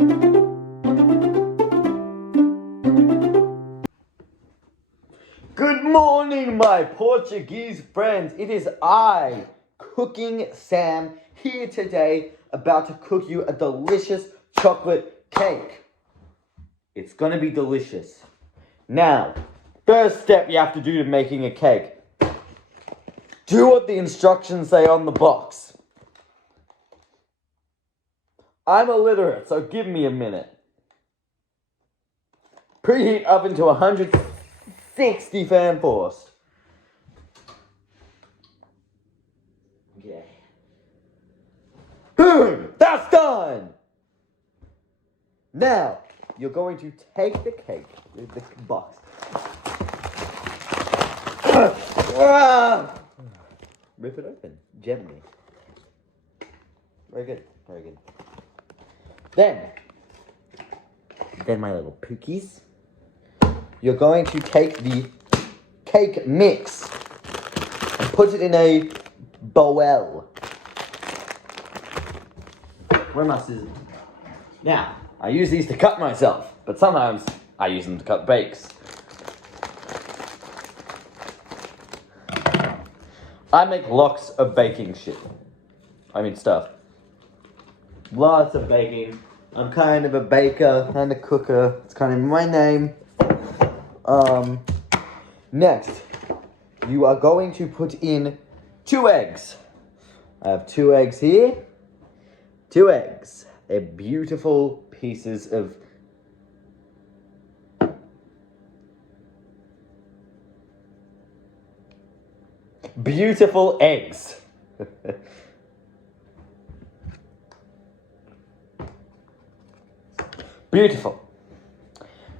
Good morning, my Portuguese friends. It is I, Cooking Sam, here today about to cook you a delicious chocolate cake. It's gonna be delicious. Now, first step you have to do to making a cake. Do what the instructions say on the box. I'm illiterate, so give me a minute. Preheat oven to 160 fan force. Okay. Boom! That's done! Now, you're going to take the cake with the box. Rip it open gently. Very good, very good. Then my little pookies, you're going to take the cake mix and put it in a bowl. Where are my scissors? Now, I use these to cut myself, but sometimes I use them to cut bakes. I make lots of baking stuff. Lots of baking. I'm kind of a baker and a cooker. It's kind of my name. Next, you are going to put in 2 eggs. I have 2 eggs here. 2 eggs. They're beautiful pieces of beautiful eggs. Beautiful.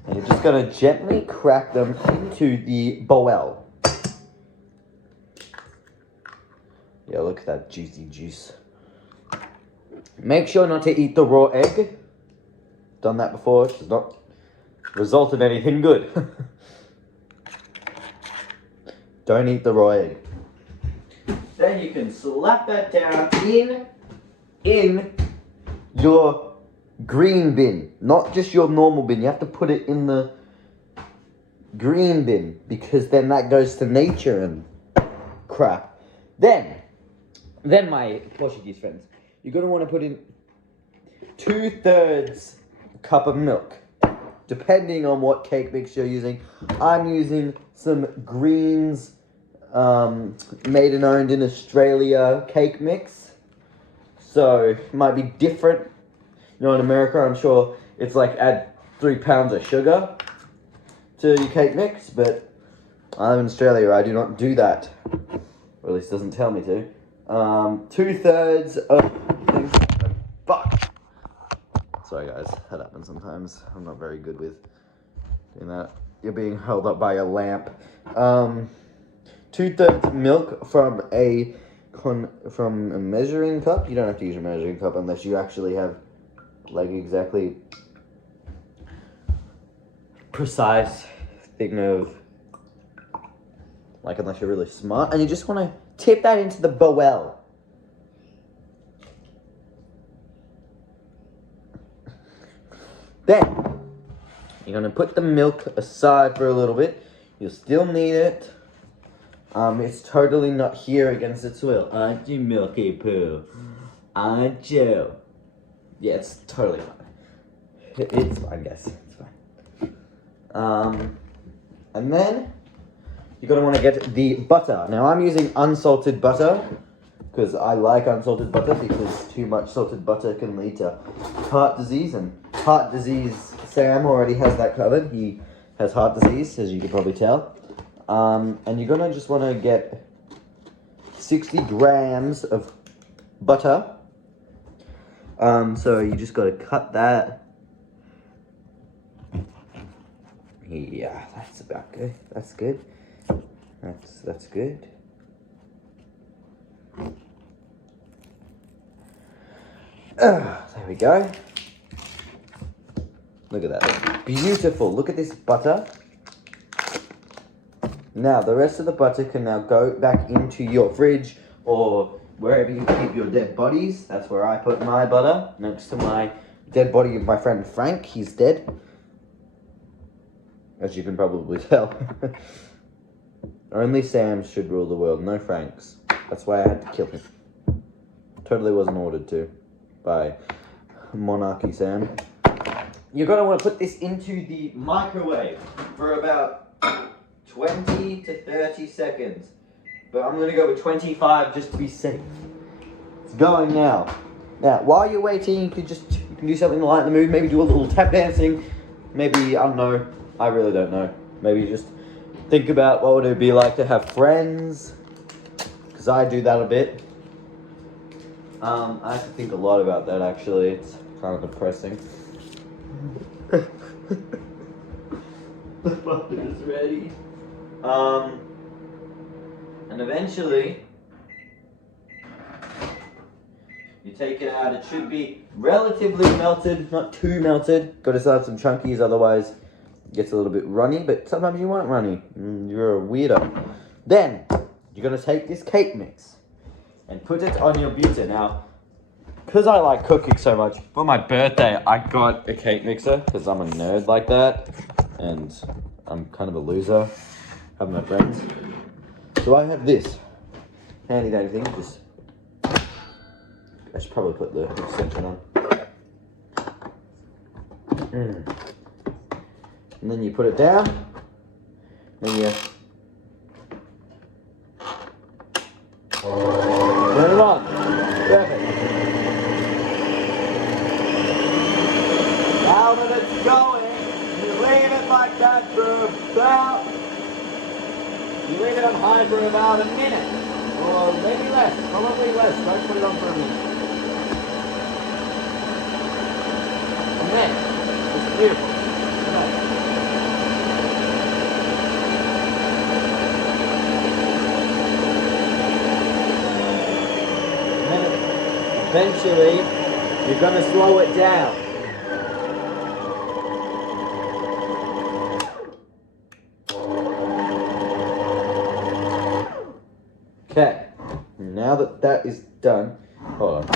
And you're just going to gently crack them into the bowl. Yeah, look at that juicy juice. Make sure not to eat the raw egg. Done that before. It does not result in anything good. Don't eat the raw egg. Then you can slap that down in your green bin, not just your normal bin. You have to put it in the green bin because then that goes to nature and crap. Then my Portuguese friends, you're going to want to put in 2/3 cup of milk, depending on what cake mix you're using. I'm using some Greens made and owned in Australia cake mix, so it might be different. You know, in America, I'm sure it's like add 3 pounds of sugar to your cake mix, but I live in Australia, I do not do that. Or at least doesn't tell me to. 2/3 of things. Fuck. Sorry guys, that happens sometimes. I'm not very good with doing that. You're being held up by a lamp. 2/3 milk from a measuring cup. You don't have to use a measuring cup unless you actually have like exactly precise thing of, like, unless you're really smart, and you just want to tip that into the bowl. Then you're going to put the milk aside for a little bit. You'll still need it. It's totally not here against its will. Aren't you, Milky Poo? Aren't you? Yeah, it's totally fine. It's fine, guys. It's fine. And then you're going to want to get the butter. Now, I'm using unsalted butter because I like unsalted butter, because too much salted butter can lead to heart disease. And heart disease, Sam already has that covered. He has heart disease, as you can probably tell. And you're going to just want to get 60 grams of butter. So you just got to cut that. Yeah, that's about good. That's good. That's good. There we go. Look at that. Beautiful. Look at this butter. Now, the rest of the butter can now go back into your fridge or wherever you keep your dead bodies. That's where I put my butter, next to my dead body of my friend Frank. He's dead. As you can probably tell. Only Sam should rule the world, no Franks. That's why I had to kill him. Totally wasn't ordered to by Monarchy Sam. You're going to want to put this into the microwave for about 20 to 30 seconds. But I'm going to go with 25 just to be safe. It's going now. Now, while you're waiting, you can do something to lighten the mood. Maybe do a little tap dancing. Maybe, I don't know. I really don't know. Maybe just think about what would it be like to have friends. Because I do that a bit. I have to think a lot about that, actually. It's kind of depressing. The butter is ready. And eventually, you take it out. It should be relatively melted, not too melted. Got to still have some chunkies, otherwise it gets a little bit runny. But sometimes you want it runny. You're a weirdo. Then, you're going to take this cake mix and put it on your butter. Now, because I like cooking so much, for my birthday, I got a cake mixer, because I'm a nerd like that, and I'm kind of a loser, having my friends. So I have this handy dandy thing, I should probably put the extension on. And then you put it down, then you turn it on. Perfect. Now that it's going, you leave it like that for about, you leave it on high for about a minute, or maybe less, probably less. Don't put it on for a minute. And then, it's beautiful. Eventually, you're going to slow it down. Okay, now that that is done, hold on.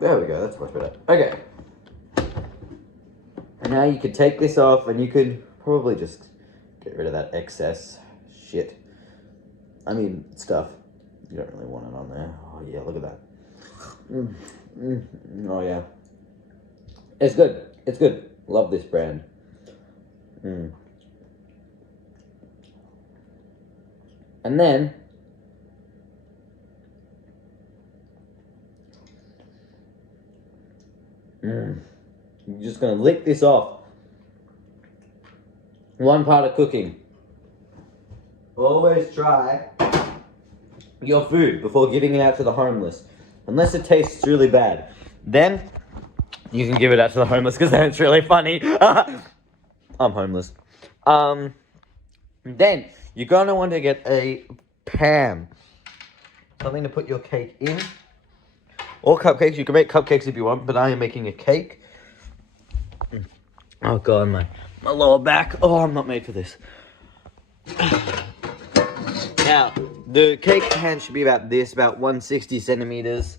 There we go, that's much better. Okay. And now you could take this off and you could probably just get rid of that excess shit. I mean, stuff. You don't really want it on there. Oh, yeah, look at that. Oh, yeah. It's good. It's good. Love this brand. And then, you're just going to lick this off. One part of cooking. Always try your food before giving it out to the homeless. Unless it tastes really bad. Then, you can give it out to the homeless because then it's really funny. I'm homeless. Then, you're going to want to get a pan. Something to put your cake in. Or cupcakes. You can make cupcakes if you want, but I am making a cake. Oh god, my lower back. Oh, I'm not made for this. Now, the cake pan should be about this, about 160 centimeters.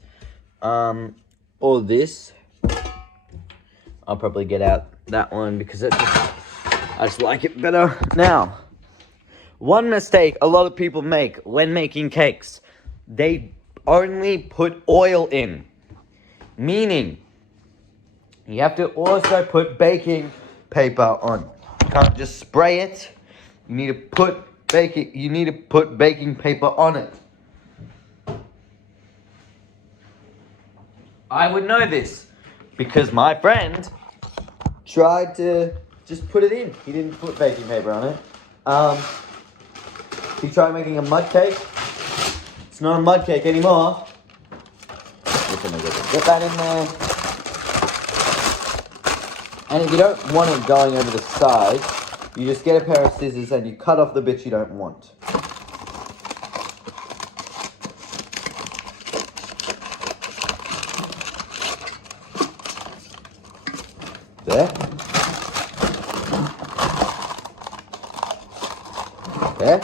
Or this. I'll probably get out that one because I just like it better. Now, one mistake a lot of people make when making cakes, they only put oil in. Meaning, you have to also put baking paper on. You can't just spray it. You need to put baking paper on it. I would know this because my friend tried to just put it in. He didn't put baking paper on it. He tried making a mud cake. It's not a mud cake anymore. We're gonna get that in there. And if you don't want it going over the side, you just get a pair of scissors and you cut off the bits you don't want. There. There.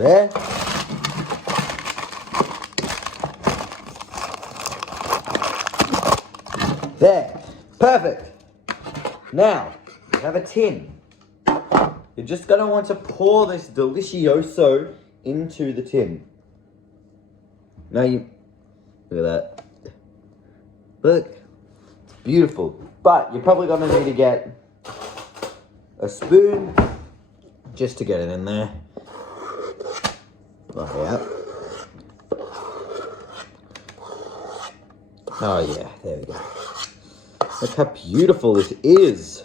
there. There. Perfect. Now, we have a tin. You're just going to want to pour this Delicioso into the tin. Now look at that. Look, it's beautiful. But you're probably going to need to get a spoon just to get it in there. Like that. Oh yeah, there we go. Look how beautiful this is.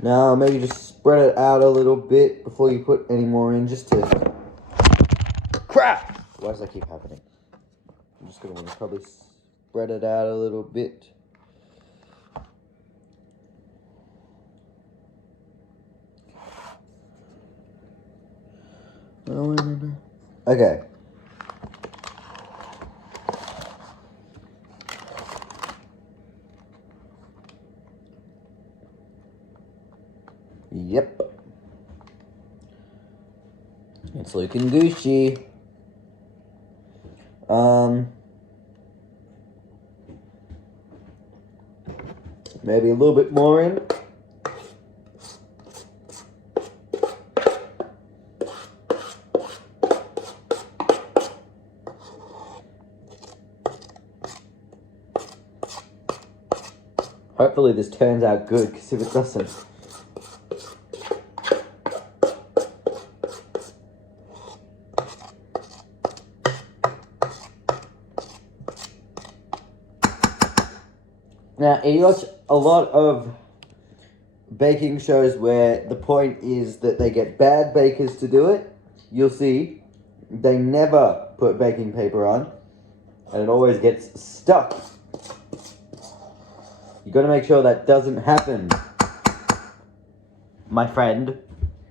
Now maybe just spread it out a little bit before you put any more in, just to... Crap! Why does that keep happening? I'm just going to want to probably spread it out a little bit. Okay. Yep. It's looking Gucci. Maybe a little bit more in. Hopefully this turns out good, because if it doesn't... Now, you watch a lot of baking shows where the point is that they get bad bakers to do it. You'll see they never put baking paper on, and it always gets stuck. You got to make sure that doesn't happen. My friend,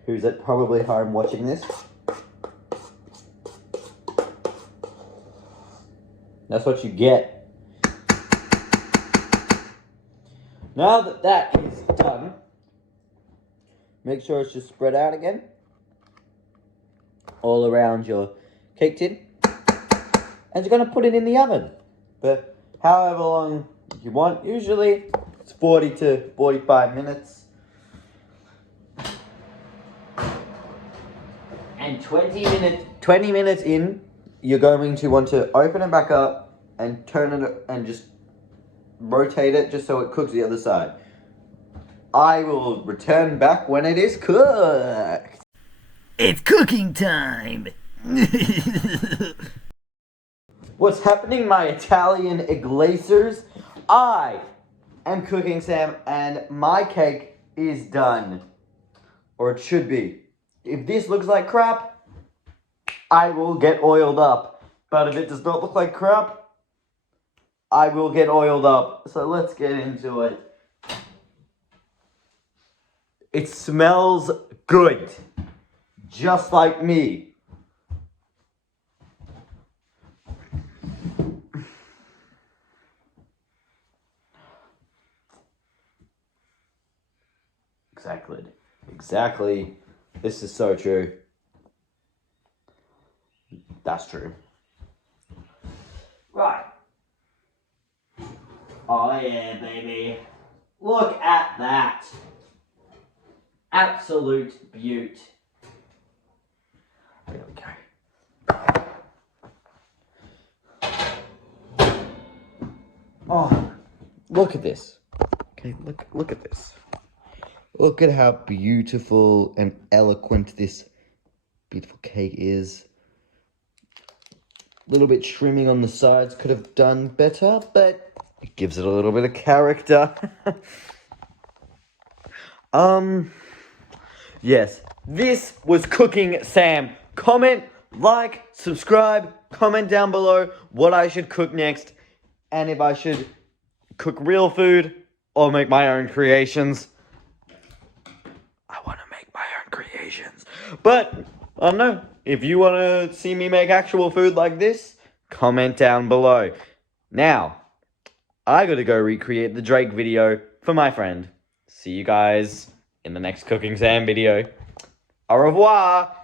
who's at probably home watching this, that's what you get. Now that that is done, make sure it's just spread out again, all around your cake tin, and you're going to put it in the oven for however long you want. Usually it's 40 to 45 minutes. And 20 minutes in, you're going to want to open it back up and turn it and just rotate it just so it cooks the other side. I will return back when it is cooked. It's cooking time! What's happening, my Italian glazers? I am cooking Sam, and my cake is done. Or it should be. If this looks like crap, I will get oiled up. But if it does not look like crap, I will get oiled up. So let's get into it. It smells good. Just like me. Exactly. This is so true. That's true. Right. Oh yeah, baby. Look at that. Absolute beaut. There we go. Oh, look at this. Okay, look at this. Look at how beautiful and eloquent this beautiful cake is. A little bit trimming on the sides could have done better, but it gives it a little bit of character. Yes, this was Cooking Sam. Comment, like, subscribe, comment down below what I should cook next, and if I should cook real food or make my own creations. I want to make my own creations. But, I don't know, if you want to see me make actual food like this, comment down below. Now, I gotta go recreate the Drake video for my friend. See you guys in the next Cooking Sam video. Au revoir!